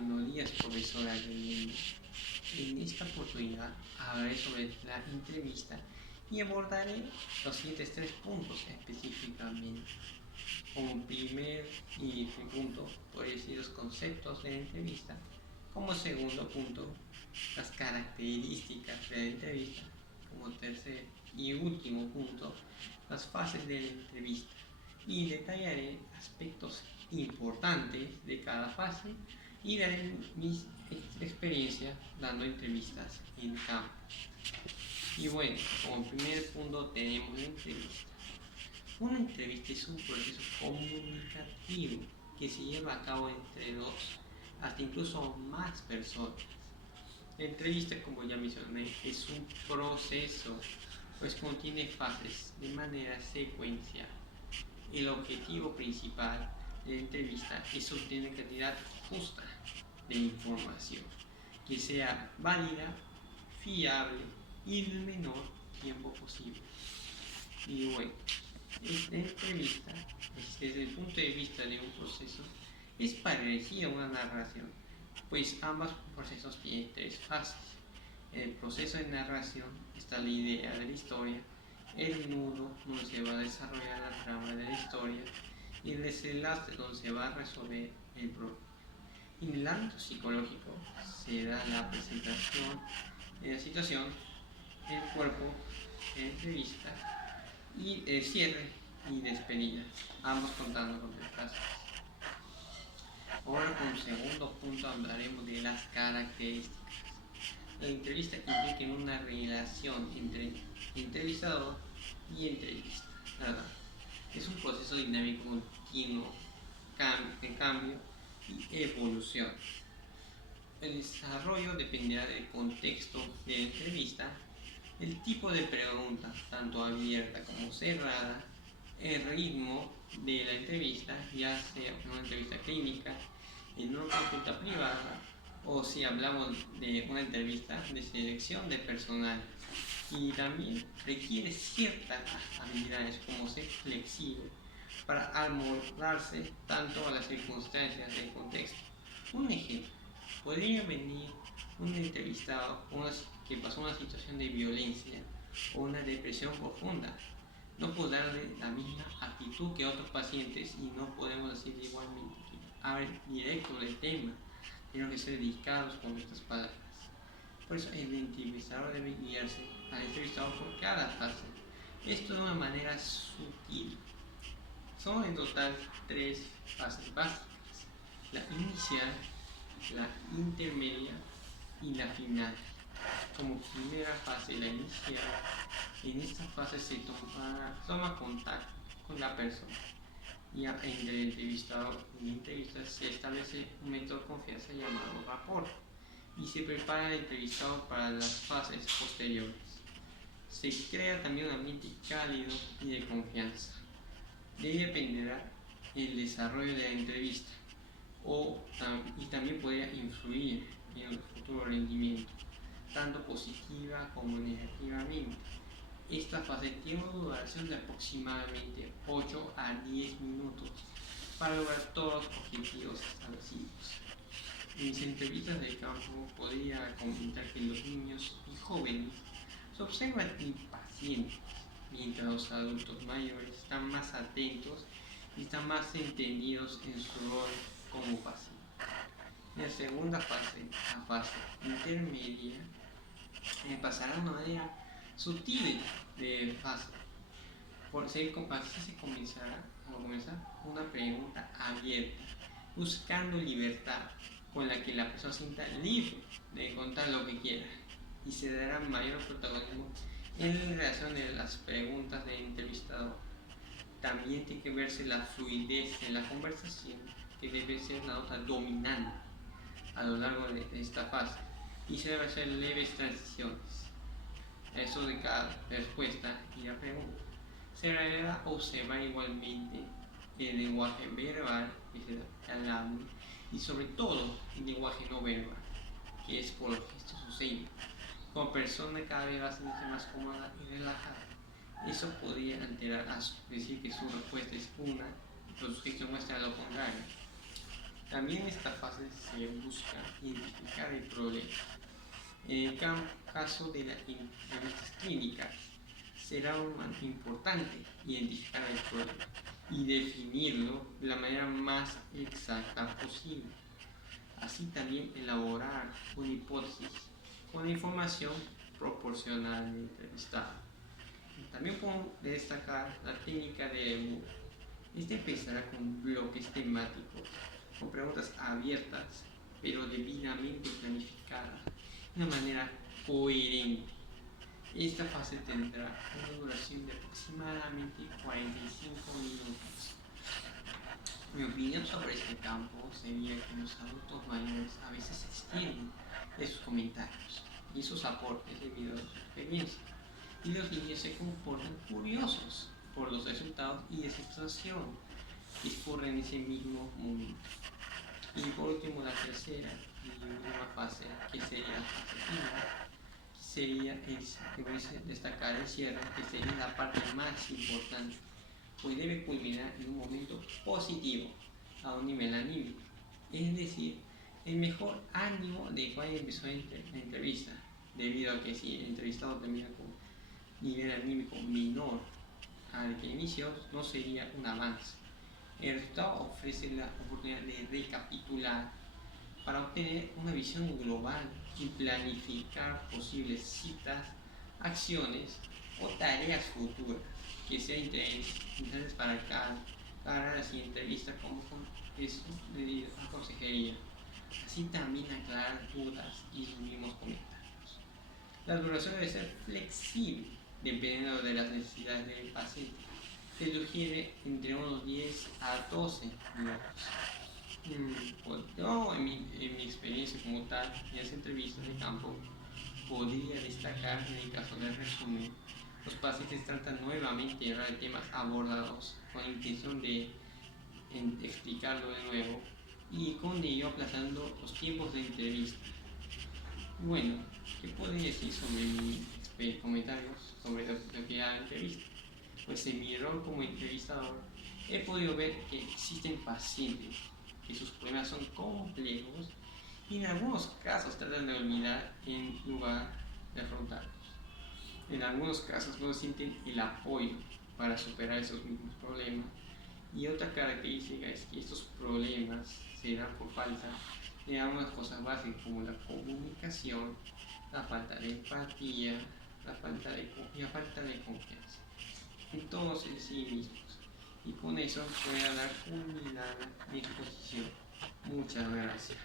Buenos días, profesora Guillermo. En esta oportunidad hablaré sobre la entrevista y abordaré los siguientes tres puntos específicamente. Como primer y punto, puedo decir los conceptos de la entrevista. Como segundo punto, las características de la entrevista. Como tercer y último punto, las fases de la entrevista. Y detallaré aspectos importantes de cada fase y daré mi experiencia dando entrevistas en campo. Y bueno, como primer punto tenemos la entrevista. Una entrevista es un proceso comunicativo que se lleva a cabo entre dos, hasta incluso más personas. La entrevista, como ya mencioné, es un proceso, pues contiene fases de manera secuencial. El objetivo principal de la entrevista es obtener cantidad justa de información que sea válida, fiable y en el menor tiempo posible. Y bueno, esta entrevista, desde el punto de vista de un proceso, es parecida a una narración, pues ambos procesos tienen tres fases. En el proceso de narración está la idea de la historia, el nudo donde se va a desarrollar la trama de la historia y el desenlace donde se va a resolver el problema. En el ámbito psicológico se da la presentación de la situación, el cuerpo, la entrevista y el cierre y despedida, ambos contando con tres fases. Ahora como segundo punto hablaremos de las características. La entrevista implica en una relación entre entrevistador y entrevista. Es un proceso dinámico continuo, en cambio y evolución. El desarrollo dependerá del contexto de la entrevista, el tipo de pregunta, tanto abierta como cerrada, el ritmo de la entrevista, ya sea una entrevista clínica, en una consulta privada o si hablamos de una entrevista de selección de personal. Y también requiere ciertas habilidades como ser flexible para amoldarse tanto a las circunstancias del contexto. Un ejemplo, podría venir un entrevistado que pasó una situación de violencia o una depresión profunda. No podrá darle la misma actitud que otros pacientes y no podemos decir igualmente que hable directo del tema. Tenemos que ser delicados con nuestras palabras. Por eso el entrevistador debe guiarse al entrevistado por cada fase. Esto de una manera sutil. Son en total tres fases básicas: la inicial, la intermedia y la final. Como primera fase, la inicial, en esta fase se toma contacto con la persona y entre el entrevistador y la entrevista se establece un método de confianza llamado rapport y se prepara el entrevistado para las fases posteriores. Se crea también un ambiente cálido y de confianza. De ello dependerá el desarrollo de la entrevista y también podría influir en el futuro rendimiento, tanto positiva como negativamente. Esta fase tiene una duración de aproximadamente 8 a 10 minutos para lograr todos los objetivos establecidos. En mis entrevistas de campo podría comentar que los niños y jóvenes se observan impacientes, mientras los adultos mayores están más atentos y están más entendidos en su rol como paciente. En la segunda fase, la fase intermedia, pasará de una manera sutil de fase. Así se comenzará una pregunta abierta, buscando libertad, con la que la persona sienta libre de contar lo que quiera y se dará mayor protagonismo en la relación de las preguntas del entrevistador. También tiene que verse la fluidez de la conversación, que debe ser la nota dominante a lo largo de esta fase, y se debe hacer leves transiciones. Eso de cada respuesta y la pregunta. Se deberá observar igualmente el lenguaje verbal, que es el habla, y sobre todo el lenguaje no verbal, que es por los gestos o señas. Como persona cada vez va a sentirse más cómoda y relajada. Eso podría alterar decir que su respuesta es una, pero su gesto muestra lo contrario. También en esta fase se busca identificar el problema. En el caso de las entrevistas clínicas, será importante identificar el problema y definirlo de la manera más exacta posible. Así también elaborar una hipótesis con la información proporcional al entrevistado. También puedo destacar la técnica de EMU. Este empezará con bloques temáticos, con preguntas abiertas, pero debidamente planificadas, de una manera coherente. Esta fase tendrá una duración de aproximadamente 45 minutos. Mi opinión sobre este campo sería que los adultos mayores a veces se extienden de sus comentarios y sus aportes debido a su experiencia, y los niños se comportan curiosos por los resultados y de situación que ocurren en ese mismo momento. Y por último, la tercera y última fase, que sería la fase final, destacar el cierre, que sería la parte más importante, pues debe culminar en un momento positivo a un nivel anímico, es decir, el mejor ánimo de cuando empezó la entrevista, debido a que si el entrevistado termina con nivel anímico menor al que inició, no sería un avance. El resultado ofrece la oportunidad de recapitular para obtener una visión global y planificar posibles citas, acciones o tareas futuras que sean interesantes para cada la siguiente entrevista como con eso de la consejería. Así también aclarar dudas y sus mismos comentarios. La duración debe ser flexible dependiendo de las necesidades del paciente. Se sugiere entre unos 10 a 12 minutos. Pues yo, en mi experiencia como tal, en las entrevistas de campo, podría destacar en el caso del resumen, los pacientes tratan nuevamente de hablar de temas abordados con la intención de explicarlo de nuevo y con ello aplazando los tiempos de entrevista. Bueno, ¿qué podría decir sobre mis comentarios sobre lo que era la entrevista? Pues en mi rol como entrevistador he podido ver que existen pacientes que sus problemas son complejos y en algunos casos tratan de olvidar en lugar de afrontarlos. En algunos casos no sienten el apoyo para superar esos mismos problemas, y otra característica es que estos problemas se dan por falta de algunas cosas básicas como la comunicación, la falta de empatía, la falta de confianza en todos en sí mismos. Y con eso voy a dar culminada mi exposición. Muchas gracias.